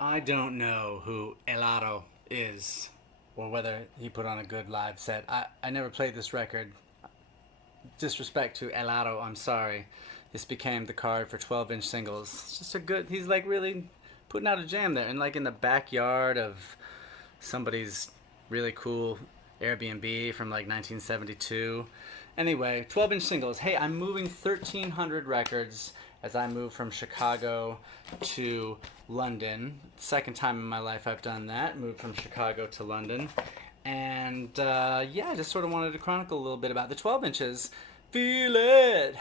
I don't know who Elaro is or whether he put on a good live set. I never played this record. Disrespect to Elaro, I'm sorry. This became the card for 12-inch singles. It's just a good, he's like really putting out a jam there. And like in the backyard of somebody's really cool Airbnb from like 1972. Anyway, 12-inch singles. Hey, I'm moving 1,300 records as I move from Chicago to London. Second time in my life I've done that. Moved from Chicago to London. And yeah, I just sort of wanted to chronicle a little bit about the 12 inches. Feel it!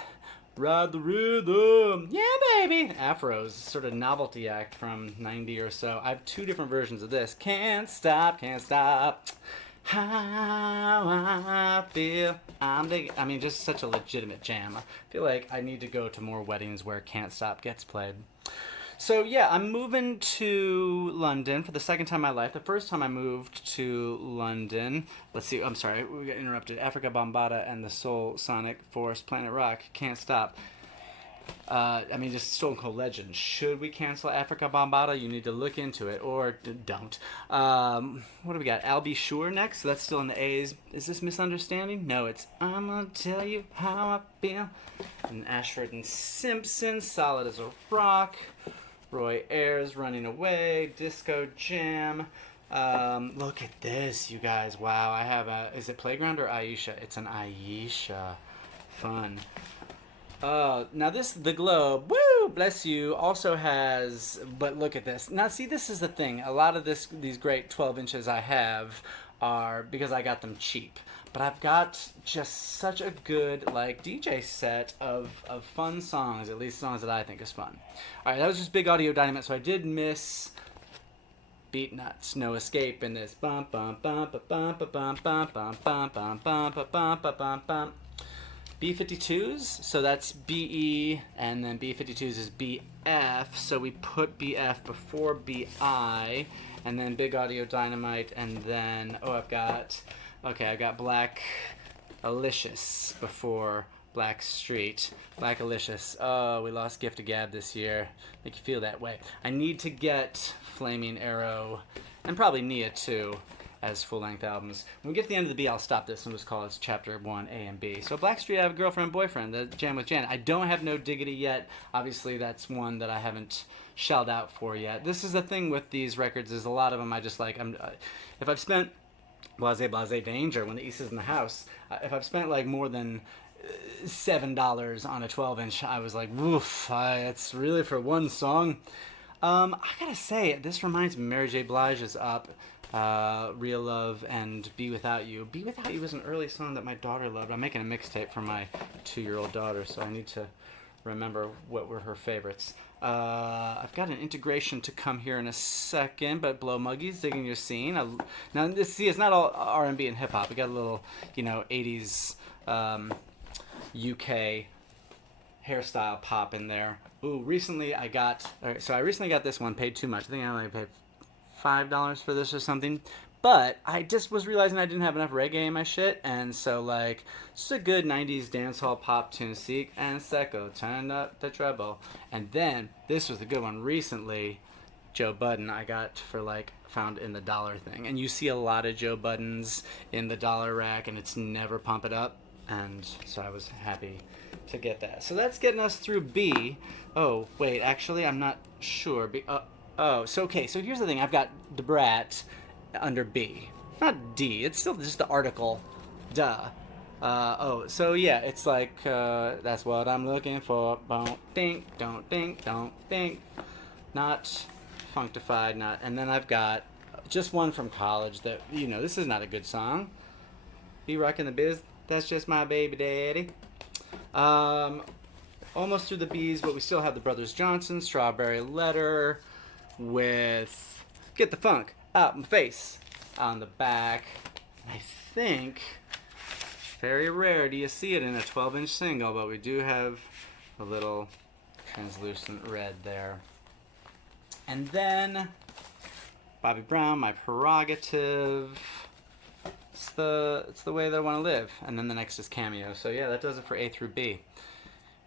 Ride the rhythm! Yeah, baby! Afros, sort of novelty act from 90 or so. I have two different versions of this. Can't stop, can't stop. How I feel. I mean, just such a legitimate jam. I feel like I need to go to more weddings where Can't Stop gets played. So yeah, I'm moving to London for the second time in my life. The first time I moved to London, let's see. I'm sorry, we got interrupted. Africa Bombata and the Soul Sonic Force Planet Rock Can't Stop. I mean, just Stone Cold Legend. Should we cancel Africa Bombata? You need to look into it, or don't. What do we got? I'll Be Sure next. So that's still in the A's. Is this misunderstanding? No, it's I'm gonna tell you how I feel. And Ashford and Simpson, Solid as a Rock. Roy Ayers, Running Away. Disco Jam. Look at this, you guys. Wow, I have a. Is it Playground or Aisha? It's an Aisha. Fun. Now this the Globe, woo, bless you, also has. But look at this. Now, see, this is the thing. A lot of these great 12 inches I have are because I got them cheap. But I've got just such a good like DJ set of fun songs, at least songs that I think is fun. All right, that was just big audio dynamite. So I did miss Beat Nuts, No Escape in this. Bum bum bum bum bum bum bum bum bum bum bum bum bum bum bum. B52s, so that's BE, and then B52s is BF, so we put BF before BI, and then Big Audio Dynamite, and then, I've got Black Alicious before Black Street. Black Alicious, oh, we lost Gift of Gab this year, make you feel that way. I need to get Flaming Arrow, and probably Nia too, as full-length albums. When we get to the end of the B, I'll stop this and just call it Chapter 1, A and B. So Blackstreet, I have a girlfriend, boyfriend, the Jam with Janet. I don't have No Diggity yet. Obviously, that's one that I haven't shelled out for yet. This is the thing with these records, is a lot of them I just like, if I've spent Blase Danger, When the East is in the House, if I've spent like more than $7 on a 12-inch, I was like, woof, it's really for one song. I gotta say, this reminds me, Mary J. Blige is up. Real Love and Be Without You. Be Without You was an early song that my daughter loved. I'm making a mixtape for my 2-year-old daughter, so I need to remember what were her favorites. I've got an integration to come here in a second, but Blow Muggies, Digging Your Scene. Now, see, it's not all R&B and hip hop. We got a little, 80s UK hairstyle pop in there. Ooh, recently I got. Alright, so I recently got this one. Paid too much. I think I only paid $5 for this or something. But I just was realizing I didn't have enough reggae in my shit, and so like, it's a good 90s dancehall pop tune. Seek and Seco, turn up the treble. And then, this was the good one recently, Joe Budden I got for like, found in the dollar thing. And you see a lot of Joe Buddens in the dollar rack, and it's never Pump It Up. And so I was happy to get that. So that's getting us through B. Oh, wait, actually, I'm not sure. So okay, so here's the thing. I've got Debrat under B. Not D, it's still just the article. Duh. So yeah, it's like, that's what I'm looking for. Don't think, don't think, don't think. Not Functified, not. And then I've got just one from college that, this is not a good song. Be Rockin' the Biz, that's just my baby daddy. Almost through the B's, but we still have the Brothers Johnson, Strawberry Letter, with Get the Funk Out My Face on the back. I think, very rare do you see it in a 12-inch single, but we do have a little translucent red there. And then Bobby Brown, My Prerogative. It's the way that I want to live. And then the next is Cameo. So yeah, that does it for A through B.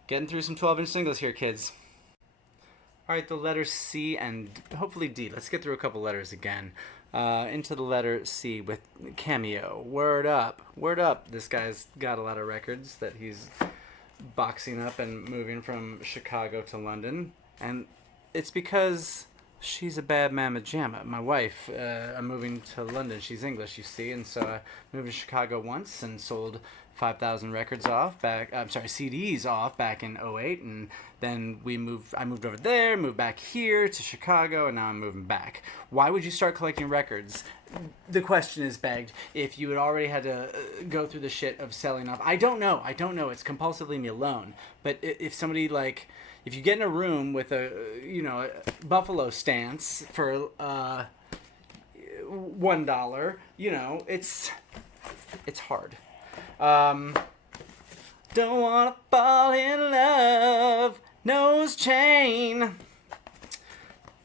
Getting through some 12-inch singles here, kids. All right, the letter C and hopefully D. Let's get through a couple letters again. Into the letter C with Cameo. Word up. Word up. This guy's got a lot of records that he's boxing up and moving from Chicago to London. And it's because she's a bad mamma jamma. My wife, I'm moving to London. She's English, you see. And so I moved to Chicago once and sold 5,000 records off back, I'm sorry, CDs off back in '08, and then I moved over there, moved back here to Chicago, and now I'm moving back. Why would you start collecting records? The question is begged if you had already had to go through the shit of selling off. I don't know. It's compulsive, leave me alone. But if somebody if you get in a room with a buffalo stance for $1, it's hard. Don't wanna fall in love, nose chain.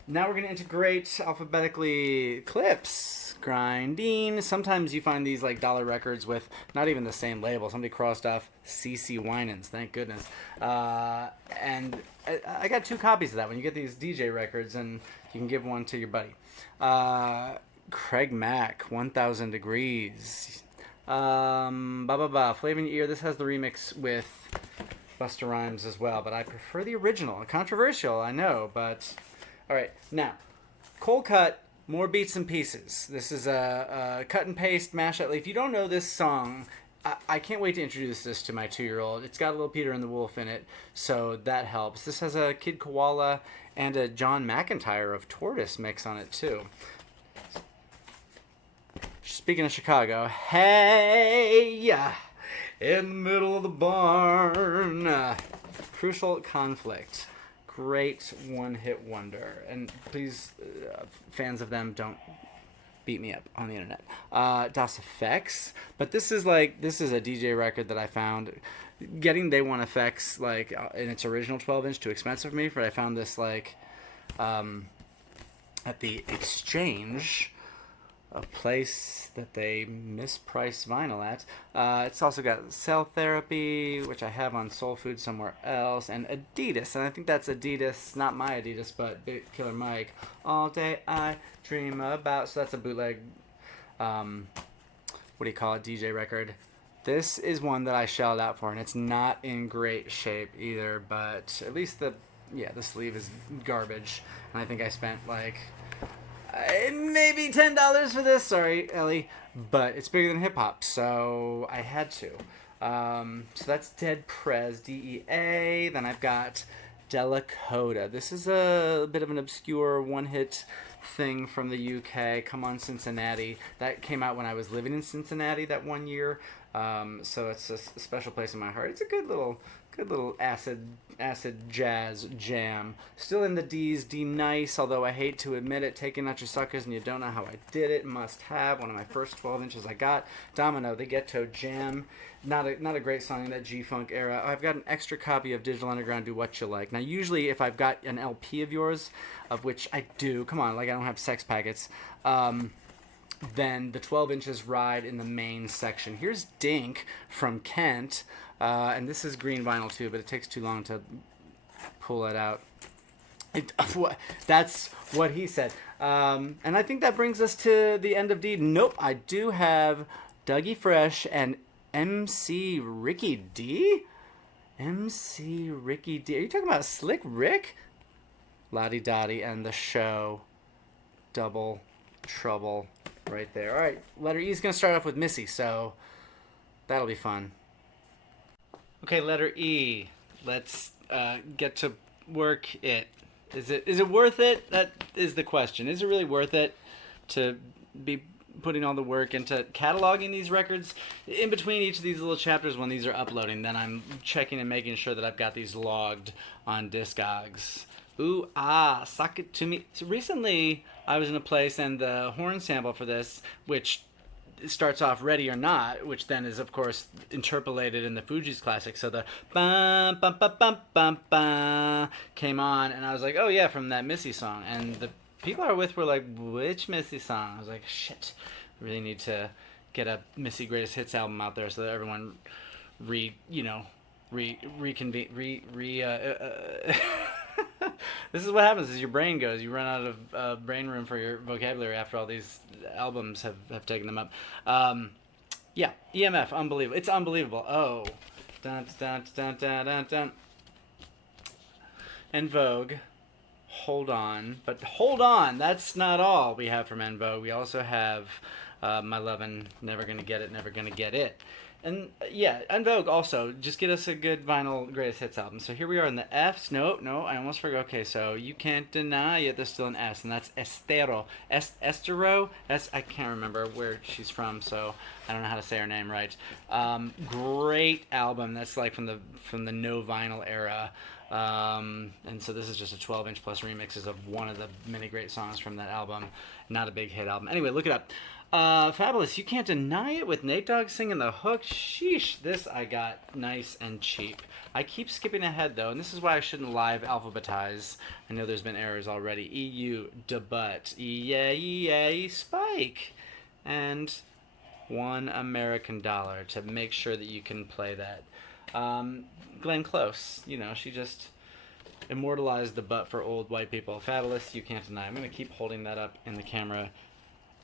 Now we're gonna integrate alphabetically clips, grinding. Sometimes you find these dollar records with not even the same label. Somebody crossed off CC Winans, thank goodness. And I got 2 copies of that. When you get these DJ records, and you can give one to your buddy. Craig Mack, 1000 Degrees. Flavor in Your Ear. This has the remix with Busta Rhymes as well, but I prefer the original. Controversial, I know, but all right. Now, Cold Cut, More Beats and Pieces. This is a cut and paste mashup. If you don't know this song, I can't wait to introduce this to my 2-year-old. It's got a little Peter and the Wolf in it, so that helps. This has a Kid Koala and a John McEntire of Tortoise mix on it too. Speaking of Chicago, hey, in the middle of the barn, Crucial Conflict, great one-hit wonder, and please, fans of them, don't beat me up on the internet. Das Effects, but this is a DJ record that I found. Getting Day One Effects in its original 12-inch too expensive for me, but I found this at the Exchange, a place that they misprice vinyl at. It's also got Cell Therapy, which I have on Soul Food somewhere else, and Adidas, and I think that's Adidas, not my Adidas, but Big Killer Mike. All Day I Dream About, so that's a bootleg, DJ record. This is one that I shelled out for, and it's not in great shape either, but at least the sleeve is garbage, and I think I spent maybe $10 for this. Sorry, Ellie, but it's bigger than hip hop, so I had to. So that's Dead Prez, DEA. Then I've got Delacoda. This is a bit of an obscure one-hit thing from the UK. Come On Cincinnati. That came out when I was living in Cincinnati that one year. So it's a special place in my heart. It's a good little acid jazz jam. Still in the D's, D Nice, although I hate to admit it. Taking Out Your Suckers and You Don't Know How I Did It. Must have. One of my first 12 inches I got. Domino, The Ghetto Jam. Not a great song in that G-Funk era. I've got an extra copy of Digital Underground, Do What You Like. Now, usually if I've got an LP of yours, of which I do, come on, I don't have sex packets, then the 12 inches ride in the main section. Here's Dink from Kent, and this is green vinyl too, but it takes too long to pull it out. That's what he said. And I think that brings us to the end of D. Nope, I do have Dougie Fresh and MC Ricky D? MC Ricky D. Are you talking about Slick Rick? Lottie Dottie and the Show. Double trouble right there. All right, letter E is going to start off with Missy, so that'll be fun. Okay, letter E. Let's get to work it. Is it worth it? That is the question. Is it really worth it to be putting all the work into cataloging these records in between each of these little chapters when these are uploading? Then I'm checking and making sure that I've got these logged on Discogs. Ooh, sock it to me. So recently, I was in a place, and the horn sample for this, which starts off Ready or Not, which then is, of course, interpolated in the Fugees classic. So the bum, bum, bum, bum, bum, bum came on, and I was like, oh, yeah, from that Missy song. And the people I was with were like, which Missy song? I was like, shit, really need to get a Missy Greatest Hits album out there so that everyone This is what happens as your brain goes. You run out of brain room for your vocabulary after all these albums have taken them up. Yeah, EMF, unbelievable. It's unbelievable. Oh. Dun, dun, dun, dun, dun, dun. En Vogue, hold on. But hold on, that's not all we have from En Vogue. We also have My Lovin', Never Gonna Get It, Never Gonna Get It. And yeah, En Vogue also, just get us a good vinyl greatest hits album. So here we are in the Fs. No, I almost forgot. Okay, so You Can't Deny It, there's still an S, and that's Estero. Estero? I can't remember where she's from, so I don't know how to say her name right. Great album. That's like from the no vinyl era. And so this is just a 12-inch plus remixes of one of the many great songs from that album. Not a big hit album. Anyway, look it up. Fabulous. You Can't Deny It with Nate Dogg singing the hook. Sheesh. This I got nice and cheap. I keep skipping ahead though, and this is why I shouldn't live alphabetize. I know there's been errors already. EU, debut, EA, Spike, and $1 to make sure that you can play that. Glenn Close, she just immortalized the butt for old white people. Fabulous, You Can't Deny. I'm going to keep holding that up in the camera.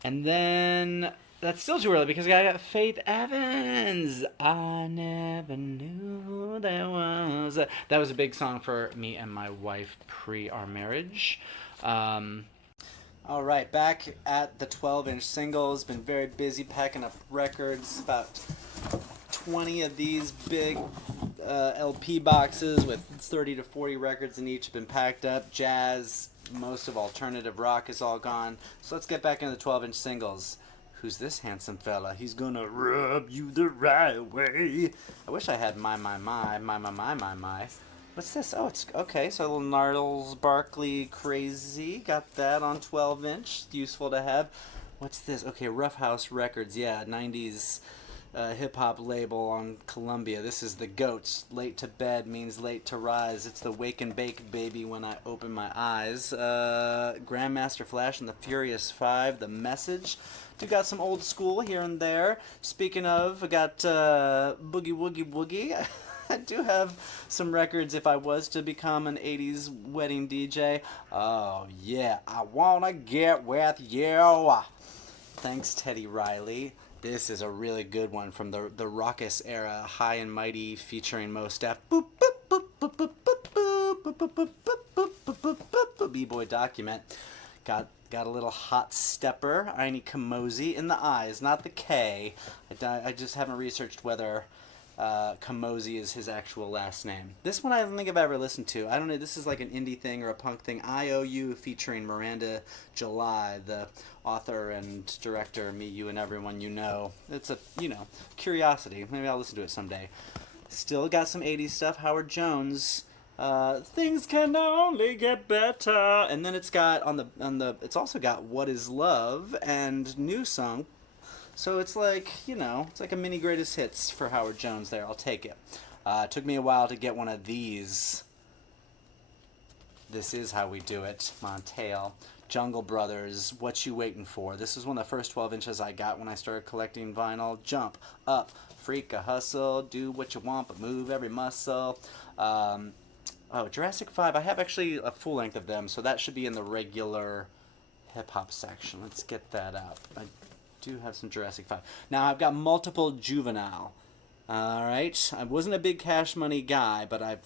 And then, that's still too early because I got Faith Evans. I never knew there was that was a big song for me and my wife pre our marriage. All right, back at the 12-inch singles. Been very busy packing up records. About 20 of these big LP boxes with 30 to 40 records in each have been packed up. Jazz, most of alternative rock is all gone. So let's get back into the 12-inch singles. Who's this handsome fella? He's gonna rub you the right way. I wish I had my. What's this? Oh, it's okay. So a little Gnarls Barkley Crazy. Got that on 12-inch. Useful to have. What's this? Okay, Rough House Records. Yeah, 90s hip-hop label on Columbia. This is the Goats. Late to bed means late to rise. It's the wake and bake baby when I open my eyes. Grandmaster Flash and the Furious Five. The Message. Do got some old school here and there. Speaking of, I got Boogie Woogie Woogie. I do have some records if I was to become an 80s wedding DJ. Oh, yeah, I wanna get with you. Thanks, Teddy Riley. This is a really good one from the Raucous era, High and Mighty featuring Mos Def. B-Boy Document. Got a little hot stepper, Aini Kamosi in the eyes, not the K. I just haven't researched whether Kamosi is his actual last name. This one I don't think I've ever listened to. I don't know, this is like an indie thing or a punk thing. IOU featuring Miranda July, the author and director, Me, You, and Everyone You Know. It's a, curiosity. Maybe I'll listen to it someday. Still got some 80s stuff. Howard Jones. Things can only get better. And then it's got it's also got What Is Love and New Song. So it's like, it's like a mini greatest hits for Howard Jones there. I'll take it. It took me a while to get one of these. This Is How We Do It, Montail. Jungle Brothers, What You Waiting For? This is one of the first 12 inches I got when I started collecting vinyl. Jump, up, freak a hustle, do what you want but move every muscle. Jurassic 5, I have actually a full length of them, so that should be in the regular hip-hop section. Let's get that up. I do have some Jurassic 5. Now, I've got multiple Juvenile. Alright, I wasn't a big Cash Money guy, but I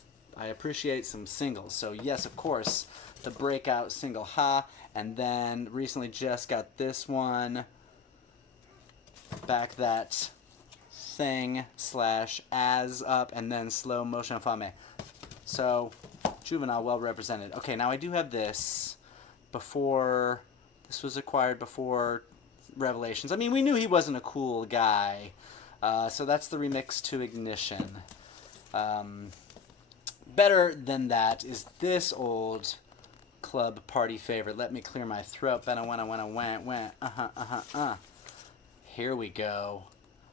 appreciate some singles. So, yes, of course, the breakout single, Ha, and then recently just got this one, Back That Thing / As Up, and then Slow Motion Fame. So, Juvenile, well represented. Okay, now I do have this before, this was acquired before Revelations. I mean, we knew he wasn't a cool guy. So that's the remix to Ignition. Better than that is this old club party favorite. Let me clear my throat. Here we go.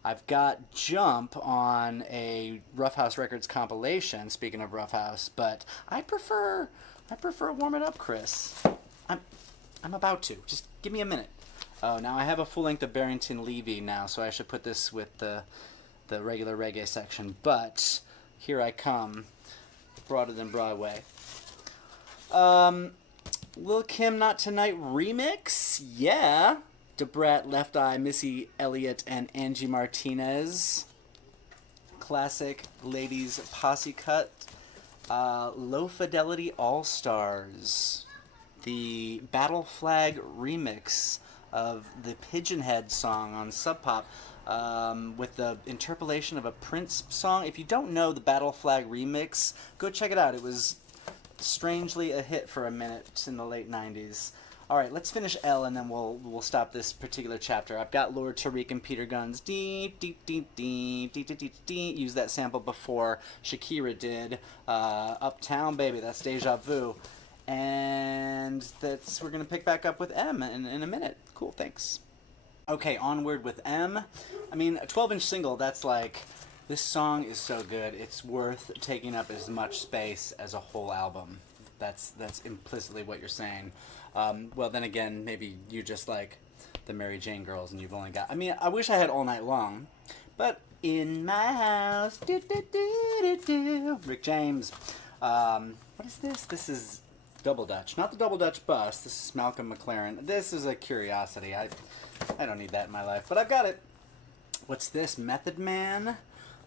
I've got Jump on a Rough House Records compilation, speaking of Rough House, but I prefer Warm It Up, Chris. I'm about to. Just give me a minute. Oh, now I have a full length of Barrington Levy now, so I should put this with the regular reggae section. But here I come, broader than Broadway. Lil Kim Not Tonight remix? Yeah. Debrat, Left Eye, Missy Elliott, and Angie Martinez. Classic ladies posse cut. Low Fidelity All Stars. The Battle Flag remix of the Pigeonhead song on Sub Pop, with the interpolation of a Prince song. If you don't know the Battle Flag remix, go check it out. It was strangely a hit for a minute in the late 90s. All right, let's finish L and then we'll stop this particular chapter. I've got Lord Tariq and Peter Gunn's dee dee dee dee dee dee dee dee. Use that sample before Shakira did Uptown Baby. That's Deja Vu. And we're gonna pick back up with M in a minute. Cool, thanks. Okay, onward with M. I mean, a 12-inch single, that's like, this song is so good, it's worth taking up as much space as a whole album. That's implicitly what you're saying. Well, then again, maybe you just like the Mary Jane Girls and you've only got... I mean, I wish I had All Night Long, but in my house, do, do, do, do, do. Rick James. What is this? This is Double Dutch. Not the Double Dutch bus. This is Malcolm McLaren. This is a curiosity. I don't need that in my life, but I've got it. What's this? Method Man?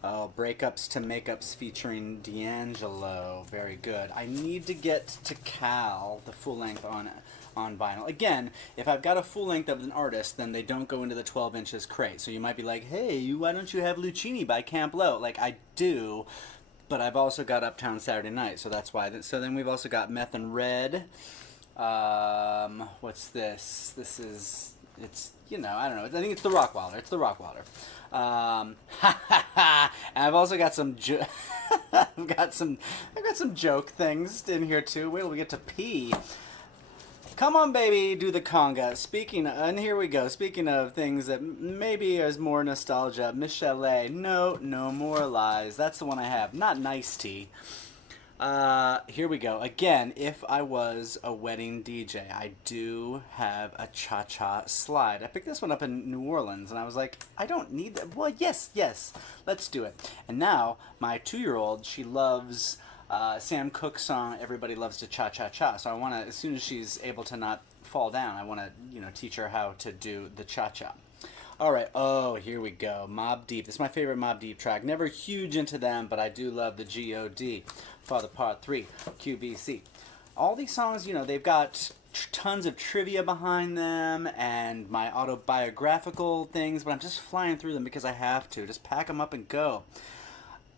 Oh, Breakups to Makeups featuring D'Angelo. Very good. I need to get to Cal, the full length on vinyl. Again, if I've got a full length of an artist, then they don't go into the 12 inches crate. So you might be like, hey, why don't you have Lucchini by Camp Lo? Like, I do, but I've also got Uptown Saturday Night, so that's why. So then we've also got Meth and Red. What's this? It's, you know, I don't know. I think it's the Rockwilder. It's the Rockwilder. And I've also got some I've got some joke things in here too. Wait till we get to P. Come on, baby, do the conga. And here we go. Speaking of things that maybe is more nostalgia, Michelle, no more lies. That's the one I have. Not Nice Tea. Here we go. Again, if I was a wedding DJ, I do have a cha-cha slide. I picked this one up in New Orleans, and I was like, I don't need that. Well, yes, let's do it. And now, my 2-year-old, she loves Sam Cooke's song, Everybody Loves to Cha-Cha-Cha. So I want to, as soon as she's able to not fall down, I want to, teach her how to do the cha-cha. All right, here we go. Mobb Deep. This is my favorite Mobb Deep track. Never huge into them, but I do love the G.O.D. Father Part 3, QBC. All these songs, they've got tons of trivia behind them and my autobiographical things, but I'm just flying through them because I have to. Just pack them up and go.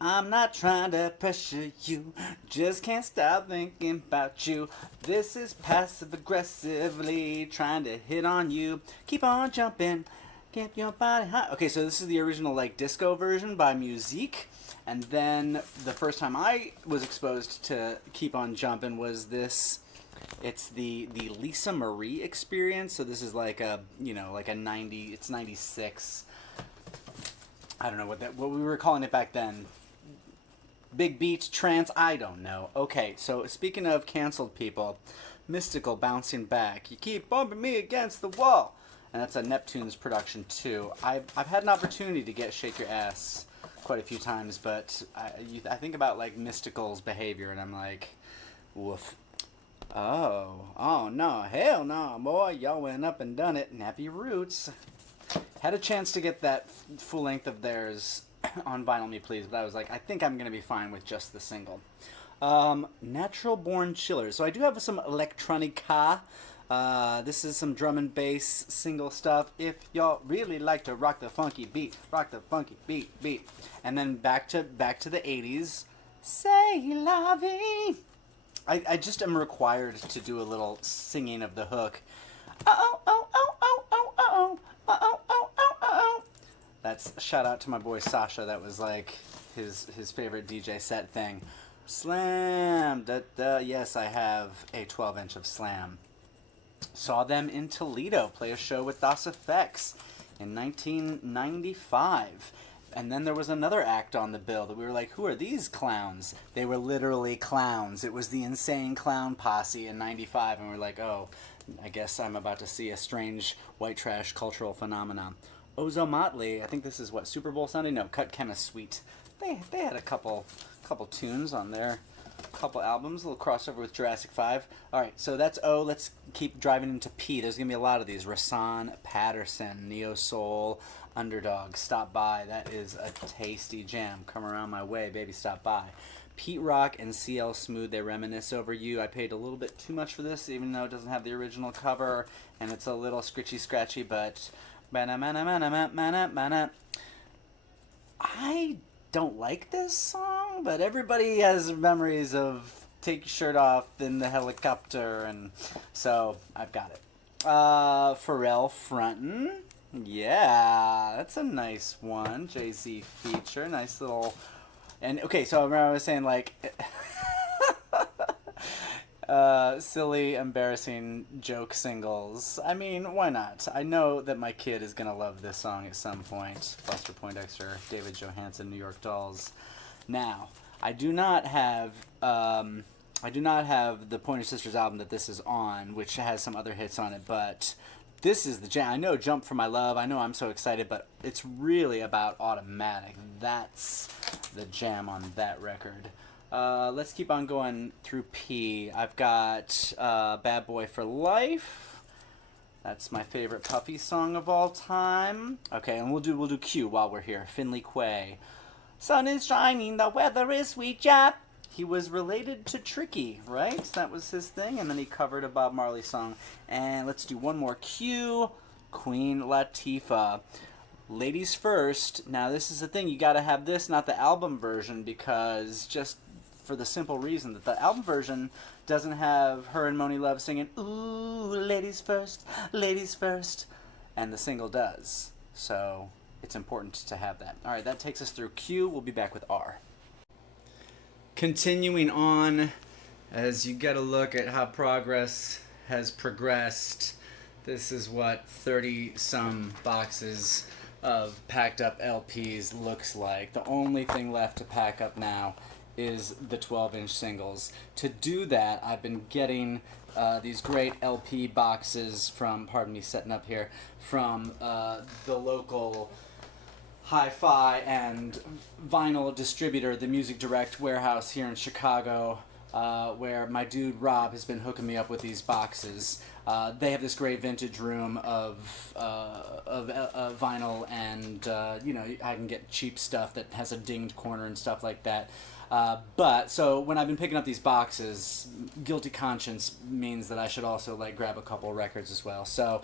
I'm not trying to pressure you, just can't stop thinking about you. This is passive-aggressively trying to hit on you. Keep on jumping. Keep your body hot. Okay, so this is the original disco version by Musique, and then the first time I was exposed to Keep on Jumpin' was this. It's the Lisa Marie experience. So this is like a 90. It's 96. I don't know what we were calling it back then. Big beat, trance. I don't know. Okay, so speaking of canceled people, Mystical bouncing back. You keep bumping me against the wall. And that's a Neptune's production too. I've had an opportunity to get Shake Your Ass quite a few times, but I think about Mystical's behavior, and I'm like, woof. Oh no, hell no, boy, y'all went up and done it. Nappy Roots. Had a chance to get that full length of theirs on Vinyl Me Please, but I was like, I think I'm gonna be fine with just the single. Natural Born Chillers. So I do have some electronica. This is some drum and bass single stuff. If y'all really like to rock the funky beat, beat. And then back to the 80s. Say la vie. I just am required to do a little singing of the hook. That's a shout out to my boy Sasha. That was his favorite DJ set thing. Slam. Yes, I have a 12-inch of Slam. Saw them in Toledo play a show with Das Effects in 1995. And then there was another act on the bill that we were like, who are these clowns? They were literally clowns. It was the Insane Clown Posse in 95. And we're like, oh, I guess I'm about to see a strange white trash cultural phenomenon. Ozo Motley, I think this is Super Bowl Sunday? No, Cut Chemist Suite. They had a couple tunes on their couple albums, a little crossover with Jurassic 5. All right, so that's O. Let's keep driving into P. There's going to be a lot of these. Rasan Patterson, Neo Soul, Underdog, Stop By. That is a tasty jam. Come around my way, baby, stop by. Pete Rock and CL Smooth, They Reminisce Over You. I paid a little bit too much for this, even though it doesn't have the original cover, and it's a little scratchy, but... I don't like this song, but everybody has memories of take your shirt off in the helicopter, and so I've got it. Pharrell Frontin'. Yeah, that's a nice one. Jay-Z feature, nice little... And, okay, so I remember I was saying, like... silly, embarrassing joke singles. I mean, why not? I know that my kid is gonna love this song at some point. Buster Poindexter, David Johansen, New York Dolls. Now, I do not have the Pointer Sisters album that this is on, which has some other hits on it, but this is the jam. I know Jump for My Love. I know I'm so excited, but it's really about Automatic. That's the jam on that record. Let's keep on going through P. I've got Bad Boy for Life. That's my favorite Puffy song of all time. Okay, and we'll do Q while we're here. Finley Quay. Sun is shining, the weather is sweet, yeah. He was related to Tricky, right? That was his thing, and then he covered a Bob Marley song. And let's do one more Q. Queen Latifah. Ladies First. Now, this is the thing. You got to have this, not the album version, because just for the simple reason that the album version doesn't have her and Moni Love singing, ooh, ladies first, and the single does. So it's important to have that. All right, that takes us through Q. We'll be back with R. Continuing on, as you get a look at how progress has progressed, this is what 30-some boxes of packed up LPs looks like. The only thing left to pack up now is the 12-inch singles. To do that, I've been getting these great LP boxes from, pardon me setting up here, from the local hi-fi and vinyl distributor, the Music Direct warehouse here in Chicago, where my dude Rob has been hooking me up with these boxes. They have this great vintage room of vinyl, and you know, I can get cheap stuff that has a dinged corner and stuff like that. But so when I've been picking up these boxes, guilty conscience means that I should also like grab a couple records as well. So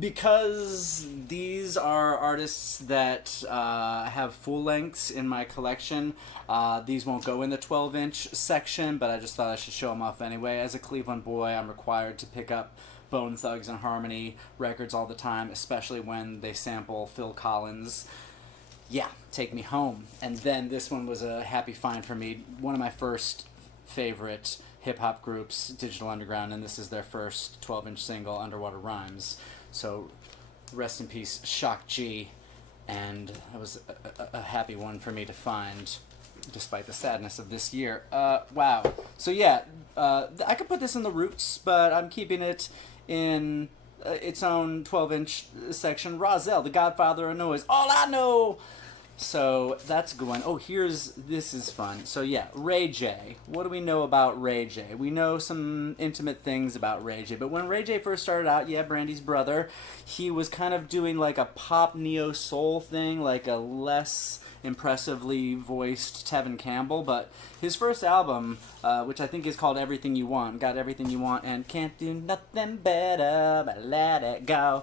because these are artists that have full lengths in my collection, these won't go in the 12-inch section, but I just thought I should show them off anyway. As a Cleveland boy, I'm required to pick up Bone Thugs and Harmony records all the time, especially when they sample Phil Collins. Yeah, Take Me Home. And then this one was a happy find for me. One of my first favorite hip-hop groups, Digital Underground, and this is their first 12-inch single, Underwater Rhymes. So rest in peace, Shock G. And it was a happy one for me to find, despite the sadness of this year. Wow. So yeah, I could put this in the Roots, but I'm keeping it in its own 12-inch section. Rozelle, the Godfather of Noise. All I know. So that's a good one. Oh, this is fun. So yeah, Ray J. What do we know about Ray J? We know some intimate things about Ray J. But when Ray J first started out, yeah, Brandy's brother, he was kind of doing like a pop neo-soul thing, like a less impressively voiced Tevin Campbell. But his first album, which I think is called Everything You Want, Got Everything You Want and Can't Do Nothing Better But Let It Go.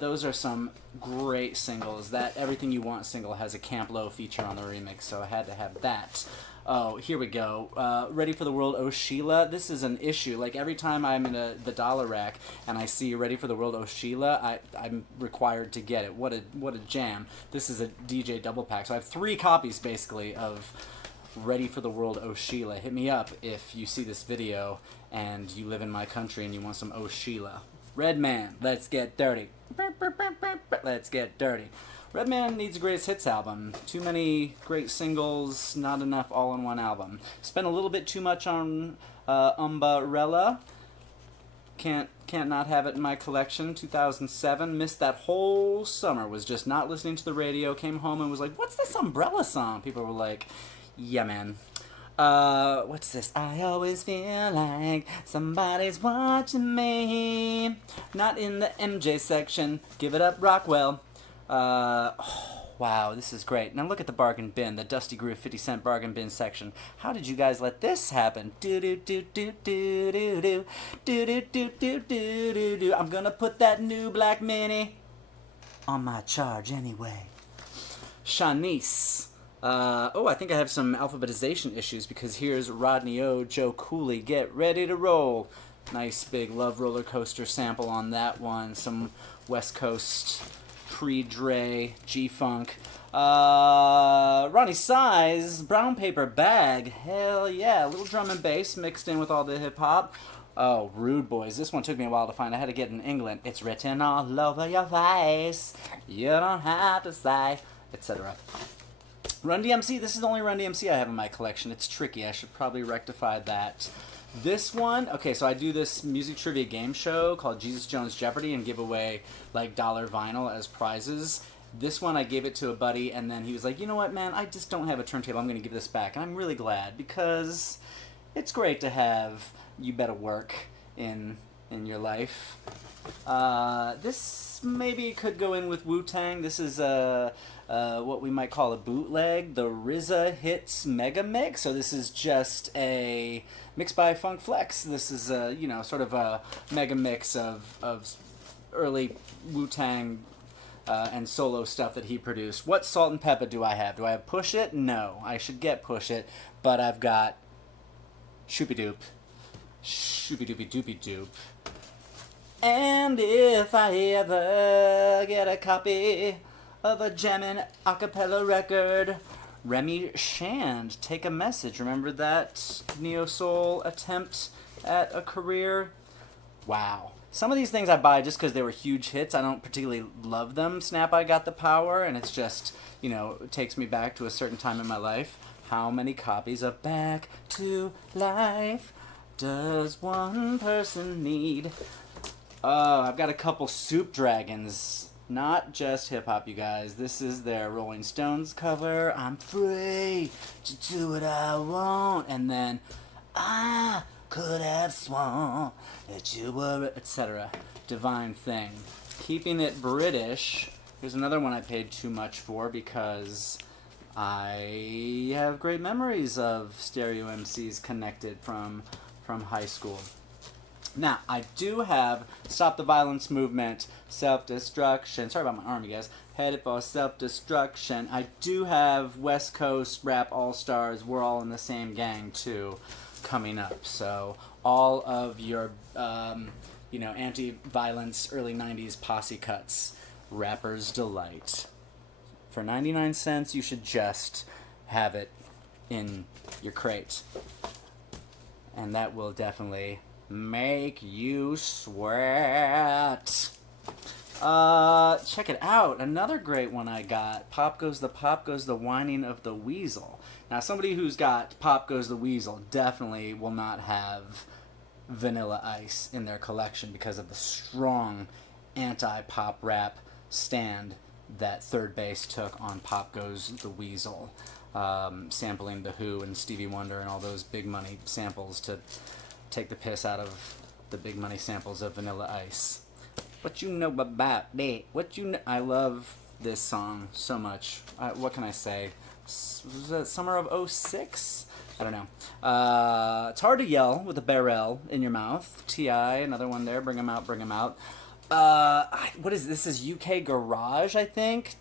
Those are some great singles. That Everything You Want single has a Camp Lo feature on the remix, so I had to have that. Oh, here we go. Ready for the World, Oh Sheila. This is an issue. Like every time I'm in the dollar rack and I see Ready for the World, Oh Sheila, I'm required to get it. What a jam. This is a DJ double pack. So I have 3 copies basically of Ready for the World, Oh Sheila. Hit me up if you see this video and you live in my country and you want some Oh Sheila. Redman, Let's Get Dirty. Let's Get Dirty. Redman needs a greatest hits album. Too many great singles, not enough all in one album. Spent a little bit too much on Umbrella. Can't not have it in my collection. 2007, missed that whole summer. Was just not listening to the radio. Came home and was like, "What's this Umbrella song?" People were like, "Yeah, man." What's this? I always feel like somebody's watching me. Not in the MJ section. Give it up, Rockwell. Oh, wow, this is great. Now look at the bargain bin, the Dusty Groove 50-cent bargain bin section. How did you guys let this happen? Do do do do do do do do do do do do do. I'm gonna put that new black mini on my charge anyway. Shanice. I think I have some alphabetization issues because here's Rodney O, Joe Cooley, get ready to roll. Nice big Love Roller Coaster sample on that one. Some West Coast pre-Dre, G-Funk. Ronnie Size, Brown Paper Bag. Hell yeah. A little drum and bass mixed in with all the hip-hop. Oh, Rude Boys. This one took me a while to find. I had to get it in England. It's written all over your face. You don't have to say, etc. Run DMC. This is the only Run DMC I have in my collection. It's tricky. I should probably rectify that. This one, okay, so I do this music trivia game show called Jesus Jones Jeopardy and give away like dollar vinyl as prizes. This one I gave it to a buddy and then he was like, you know what, man, I just don't have a turntable. I'm going to give this back. And I'm really glad because it's great to have You Better Work in your life. This maybe could go in with Wu-Tang. This is what we might call a bootleg, the RZA Hits Mega Mix. So this is just a mix by Funk Flex. This is sort of a mega mix of early Wu-Tang and solo stuff that he produced. What Salt and Pepper do I have? Do I have Push It? No, I should get Push It, but I've got Shoopy Doop, Shoopy Doopy Doopy Doop. And if I ever get a copy of a jammin' acapella record, Remy Shand, Take a Message. Remember that neo-soul attempt at a career? Wow. Some of these things I buy just because they were huge hits. I don't particularly love them. Snap, I Got the Power, and it's just, it takes me back to a certain time in my life. How many copies of Back to Life does one person need? I've got a couple Soup Dragons. Not just hip-hop, you guys. This is their Rolling Stones cover. I'm free to do what I want. And then, I could have sworn that you were, etc. Divine Thing. Keeping it British. Here's another one I paid too much for because I have great memories of Stereo MCs connected from high school. Now, I do have Stop the Violence Movement, Self-Destruction. Sorry about my arm, you guys. Headed for Self-Destruction. I do have West Coast Rap All-Stars, We're All in the Same Gang, too, coming up. So, all of your, anti-violence early 90s posse cuts. Rapper's Delight. For 99 cents, you should just have it in your crate. And that will definitely make you sweat. Check it out. Another great one I got. Pop Goes the Whining of the Weasel. Now, somebody who's got Pop Goes the Weasel definitely will not have Vanilla Ice in their collection because of the strong anti-pop rap stand that Third Base took on Pop Goes the Weasel. Sampling The Who and Stevie Wonder and all those big money samples to take the piss out of the big money samples of Vanilla Ice. What you know about me? What you know? I love this song so much. What can I say? Was it summer of 06? I don't know. It's hard to yell with a barrel in your mouth. T.I., another one there. Bring 'em out, bring 'em out. What is this? Is UK Garage, I think?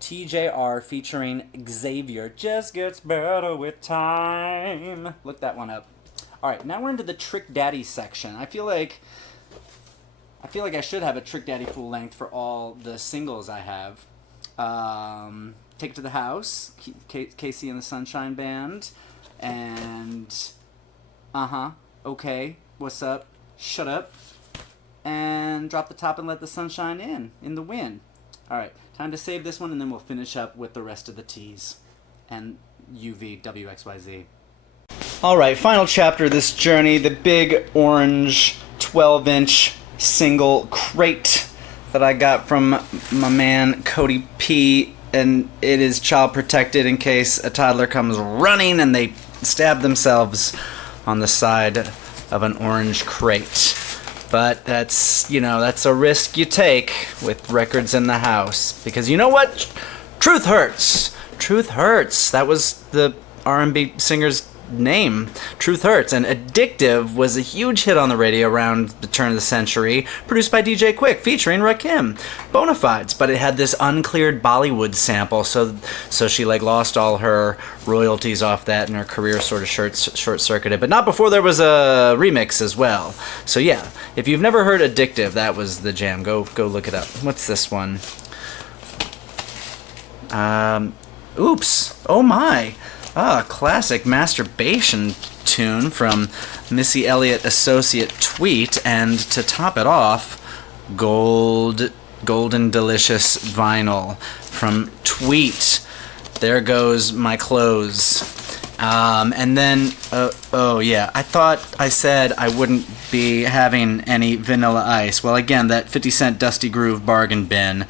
TJR featuring Xavier. Just gets better with time. Look that one up. Alright, now we're into the Trick Daddy section. I feel like I should have a Trick Daddy full length for all the singles I have. Take It to the House, Casey and the Sunshine Band, and okay, what's up, shut up, and Drop the Top and Let the Sunshine in the Wind. Alright, time to save this one and then we'll finish up with the rest of the T's and UVWXYZ. Alright, final chapter of this journey, the big orange 12-inch single crate that I got from my man Cody P, and it is child protected in case a toddler comes running and they stab themselves on the side of an orange crate. But that's, that's a risk you take with records in the house. Because you know what? Truth hurts. Truth hurts. That was the R&B singer's name. Truth hurts. And Addictive was a huge hit on the radio around the turn of the century, produced by DJ Quick, featuring Rakim. Bonafides. But it had this uncleared Bollywood sample, so she lost all her royalties off that, and her career sort of short-circuited. But not before there was a remix as well. So yeah, if you've never heard Addictive, that was the jam. Go look it up. What's this one? Oops. Oh my. Classic masturbation tune from Missy Elliott Associate Tweet, and to top it off, Golden Delicious Vinyl from Tweet. There goes my clothes. And then, I thought I said I wouldn't be having any Vanilla Ice. Well, again, that 50 Cent Dusty Groove bargain bin,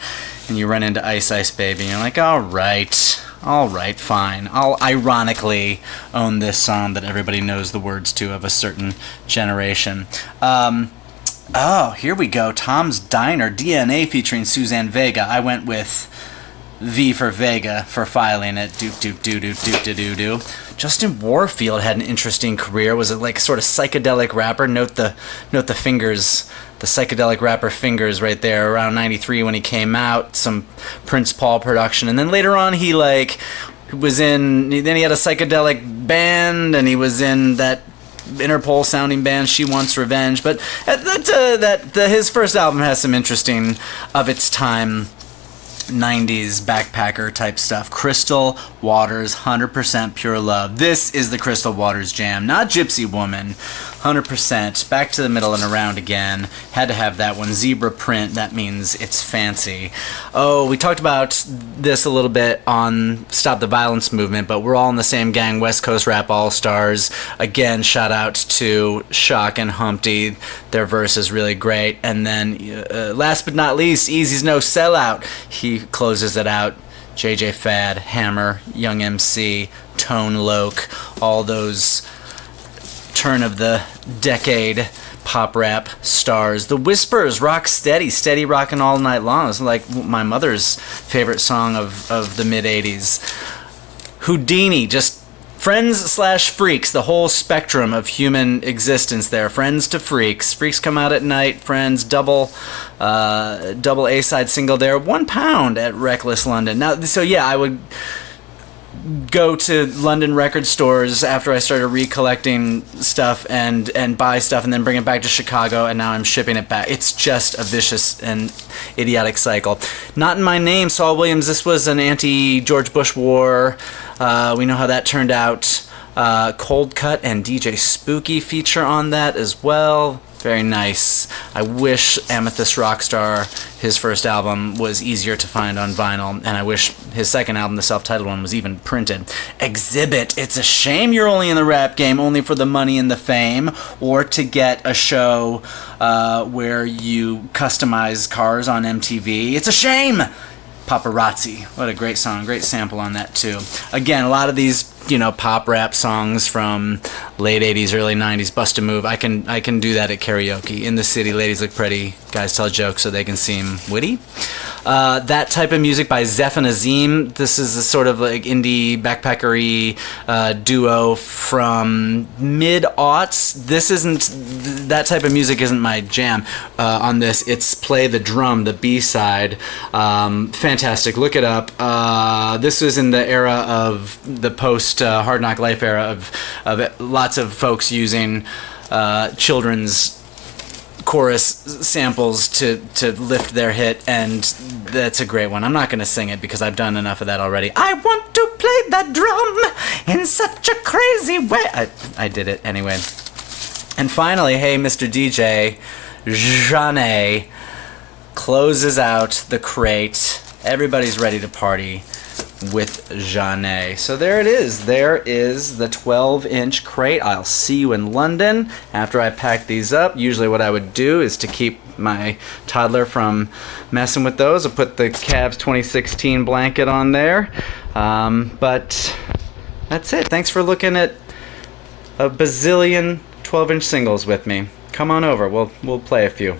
and you run into Ice Ice Baby, and you're like, all right, fine. I'll ironically own this song that everybody knows the words to of a certain generation. Here we go. Tom's Diner, DNA featuring Suzanne Vega. I went with V for Vega for filing it. Do. Justin Warfield had an interesting career. Was it like sort of psychedelic rapper? Note the fingers, the psychedelic rapper fingers right there. Around '93 when he came out, some Prince Paul production, and then later on he was in. Then he had a psychedelic band, and he was in that Interpol sounding band She Wants Revenge. But his first album has some interesting of its time 90s backpacker type stuff. Crystal Waters, 100% Pure Love. This is the Crystal Waters jam, not Gypsy Woman. 100%. Back to the middle and around again. Had to have that one. Zebra print, that means it's fancy. Oh, we talked about this a little bit on Stop the Violence movement, but we're all in the same gang, West Coast Rap All-Stars. Again, shout out to Shock and Humpty. Their verse is really great. And then, last but not least, Eazy's No Sellout. He closes it out. JJ Fad, Hammer, Young MC, Tone Loc, all those turn of the decade pop rap stars. The Whispers, Rock Steady, steady rockin' all night long. It's like my mother's favorite song of the mid 80s. Houdini, just friends/freaks, the whole spectrum of human existence there. Friends to freaks. Freaks Come Out at Night, Friends, double A-side single there. £1 at Reckless London. Now, so yeah, I would go to London record stores after I started recollecting stuff and buy stuff and then bring it back to Chicago, and now I'm shipping it back. It's just a vicious and idiotic cycle. Not in My Name, Saul Williams. This was an anti-George Bush war. We know how that turned out. Cold Cut and DJ Spooky feature on that as well. Very nice. I wish Amethyst Rockstar, his first album, was easier to find on vinyl, and I wish his second album, the self-titled one, was even printed. Exhibit. It's a shame you're only in the rap game only for the money and the fame, or to get a show where you customize cars on MTV. It's a shame! Paparazzi. What a great song. Great sample on that, too. Again, a lot of these, pop rap songs from late 80s, early 90s, Bust a Move. I can do that at karaoke. In the City, Ladies Look Pretty, Guys Tell Jokes so they can seem witty. That type of music by Zeph and Azim. This is a sort of like indie backpackery duo from mid-aughts. That type of music isn't my jam. On this, it's Play the Drum, the B-side. Fantastic. Look it up. This was in the era of the post Hard Knock Life era of lots of folks using children's chorus samples to lift their hit, and that's a great one. I'm not going to sing it because I've done enough of that already. I want to play that drum in such a crazy way. I did it anyway. And finally, Hey Mr. DJ, Jeanne closes out the crate. Everybody's ready to party with Jeanne. So there it is. There is the 12-inch crate. I'll see you in London after I pack these up. Usually what I would do is to keep my toddler from messing with those. I'll put the Cavs 2016 blanket on there. But that's it. Thanks for looking at a bazillion 12-inch singles with me. Come on over. We'll play a few.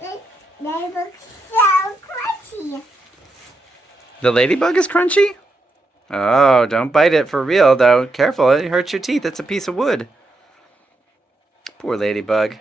They look so crunchy. The ladybug is crunchy? Oh, don't bite it for real, though. Careful, it hurts your teeth. It's a piece of wood. Poor ladybug.